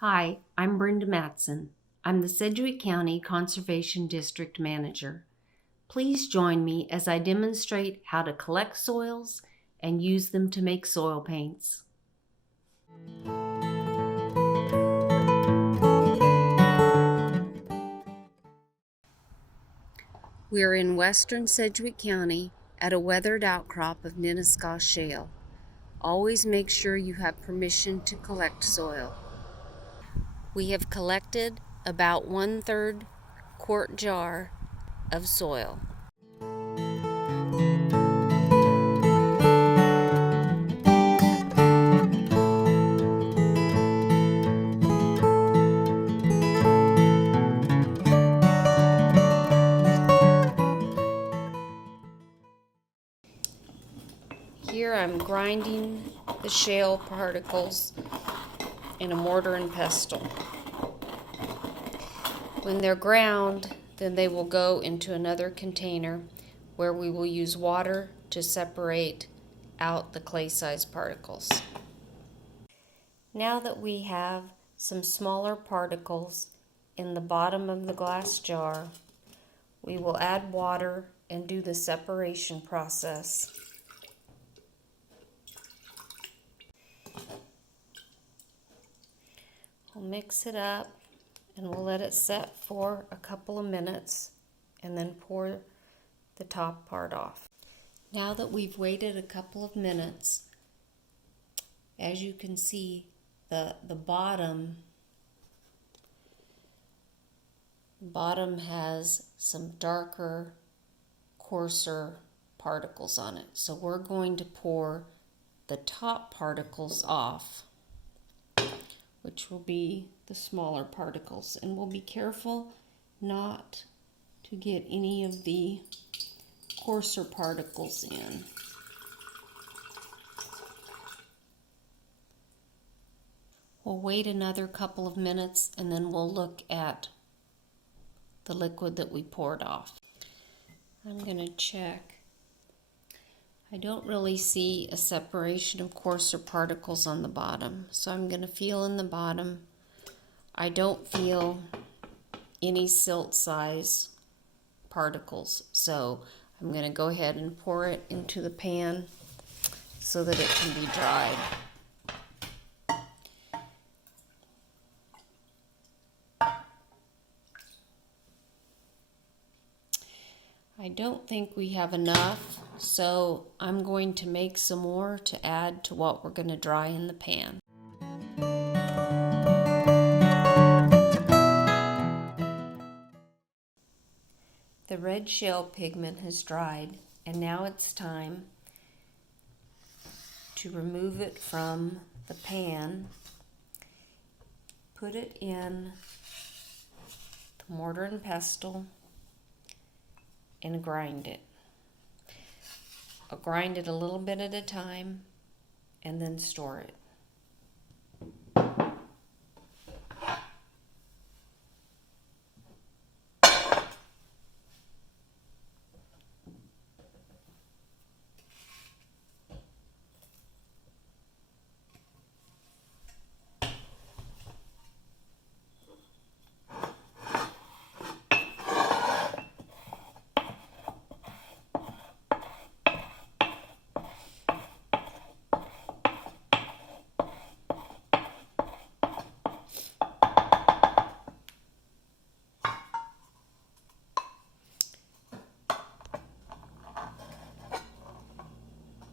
Hi, I'm Brenda Matson. I'm the Sedgwick County Conservation District Manager. Please join me as I demonstrate how to collect soils and use them to make soil paints. We're in western Sedgwick County at a weathered outcrop of Ninnescah Shale. Always make sure you have permission to collect soil. We have collected about 1/3 quart jar of soil. Here I'm grinding the shale particles in a mortar and pestle. When they're ground, then they will go into another container where we will use water to separate out the clay-sized particles. Now that we have some smaller particles in the bottom of the glass jar, we will add water and do the separation process. We'll mix it up and we'll let it set for a couple of minutes and then pour the top part off. Now that we've waited a couple of minutes, as you can see, the bottom has some darker, coarser particles on it. So we're going to pour the top particles off, which will be the smaller particles, and we'll be careful not to get any of the coarser particles in. We'll wait another couple of minutes and then we'll look at the liquid that we poured off. I'm going to check. I don't really see a separation of coarser particles on the bottom, so I'm going to feel in the bottom. I don't feel any silt size particles, so I'm going to go ahead and pour it into the pan so that it can be dried. I don't think we have enough, so I'm going to make some more to add to what we're going to dry in the pan. The red shale pigment has dried, and now it's time to remove it from the pan, put it in the mortar and pestle, and grind it. I'll grind it a little bit at a time and then store it.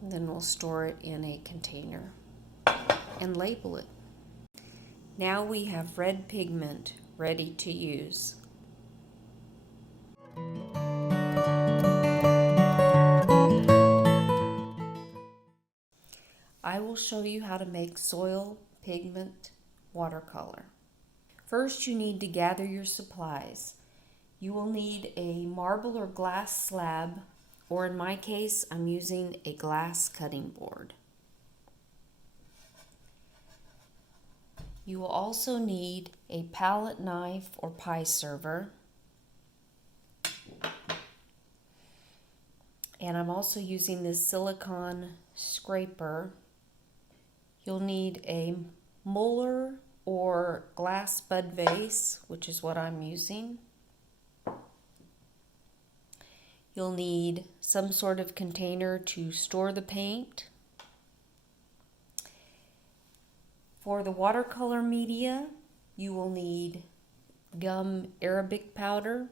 And then we'll store it in a container and label it. Now we have red pigment ready to use. I will show you how to make soil pigment watercolor. First, you need to gather your supplies. You will need a marble or glass slab, or in my case, I'm using a glass cutting board. You will also need a palette knife or pie server. And I'm also using this silicone scraper. You'll need a molar or glass bud vase, which is what I'm using. You'll need some sort of container to store the paint. For the watercolor media, you will need gum Arabic powder,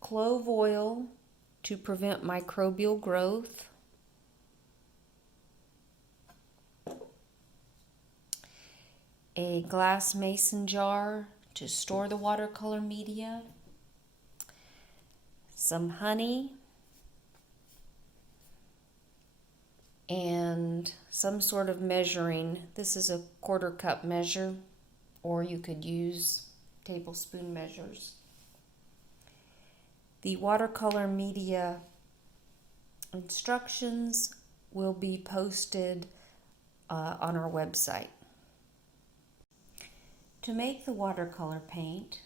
clove oil to prevent microbial growth, a glass mason jar to store the watercolor media, some honey, and some sort of measuring. This is a 1/4 cup measure, or you could use tablespoon measures. The watercolor media instructions will be posted on our website. To make the watercolor paint,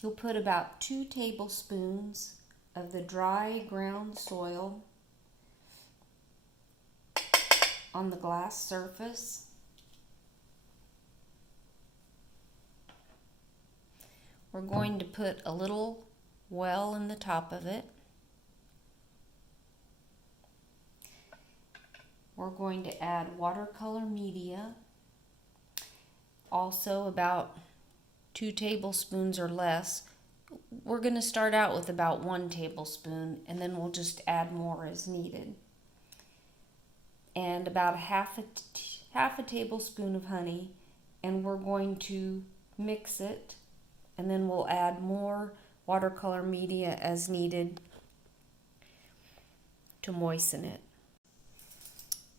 you'll put about 2 tablespoons of the dry ground soil on the glass surface. We're going to put a little well in the top of it. We're going to add watercolor media, also about 2 tablespoons or less. We're going to start out with about 1 tablespoon, and then we'll just add more as needed. And about half a tablespoon of honey, and we're going to mix it, and then we'll add more watercolor media as needed to moisten it.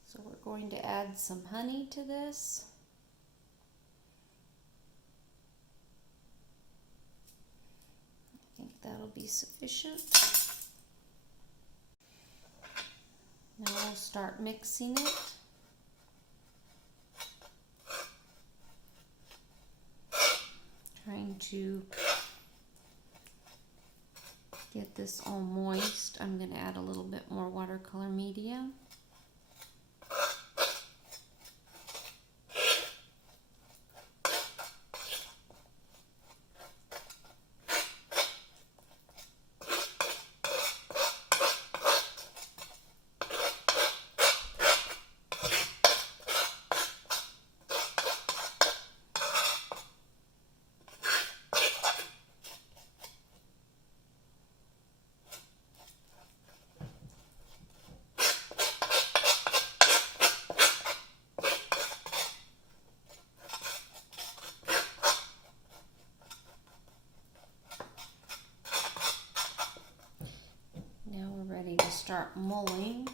So we're going to add some honey to this. I think that'll be sufficient. Now we'll start mixing it. Trying to get this all moist. I'm going to add a little bit more watercolor media. Ready to start mulling.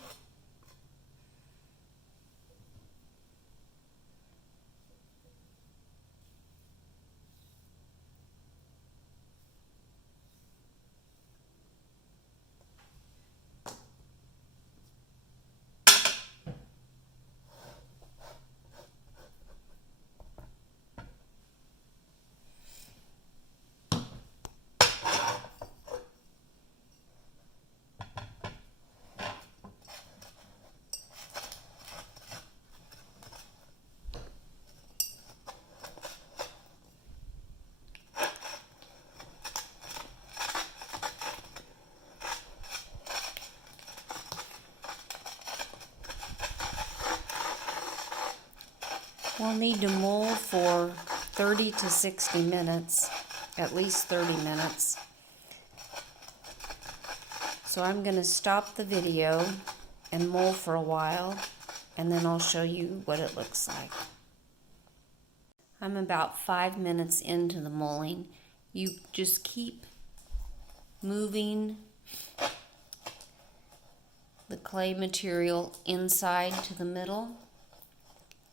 We'll need to mull for 30 to 60 minutes, at least 30 minutes. So I'm going to stop the video and mull for a while, and then I'll show you what it looks like. I'm about 5 minutes into the mulling. You just keep moving the clay material inside to the middle,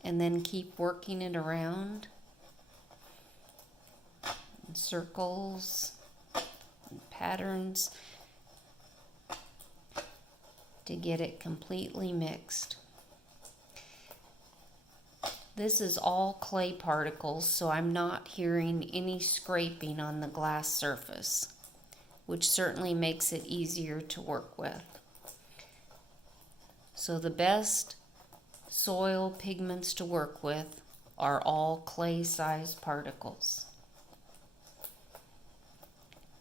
and then keep working it around in circles and patterns to get it completely mixed. This is all clay particles, so I'm not hearing any scraping on the glass surface, which certainly makes it easier to work with. So the best soil pigments to work with are all clay-sized particles.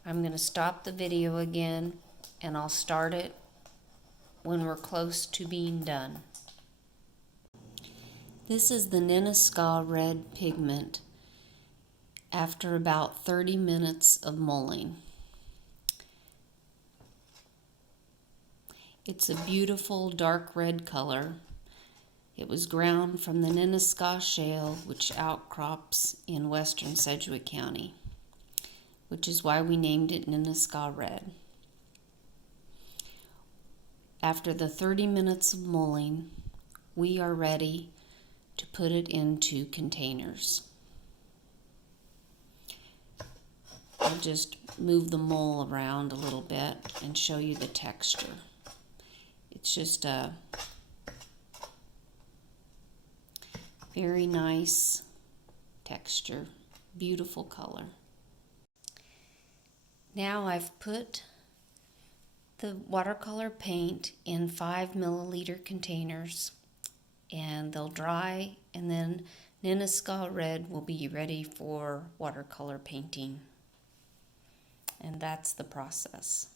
I'm going to stop the video again, and I'll start it when we're close to being done. This is the Ninnescah red pigment after about 30 minutes of mulling. It's a beautiful dark red color. It was ground from the Ninnescah Shale, which outcrops in western Sedgwick County, which is why we named it Ninnescah Red. After the 30 minutes of mulling, we are ready to put it into containers. I'll just move the mull around a little bit and show you the texture. It's just a very nice texture, beautiful color. Now I've put the watercolor paint in 5 milliliter containers, and they'll dry, and then Ninnescah Red will be ready for watercolor painting. And that's the process.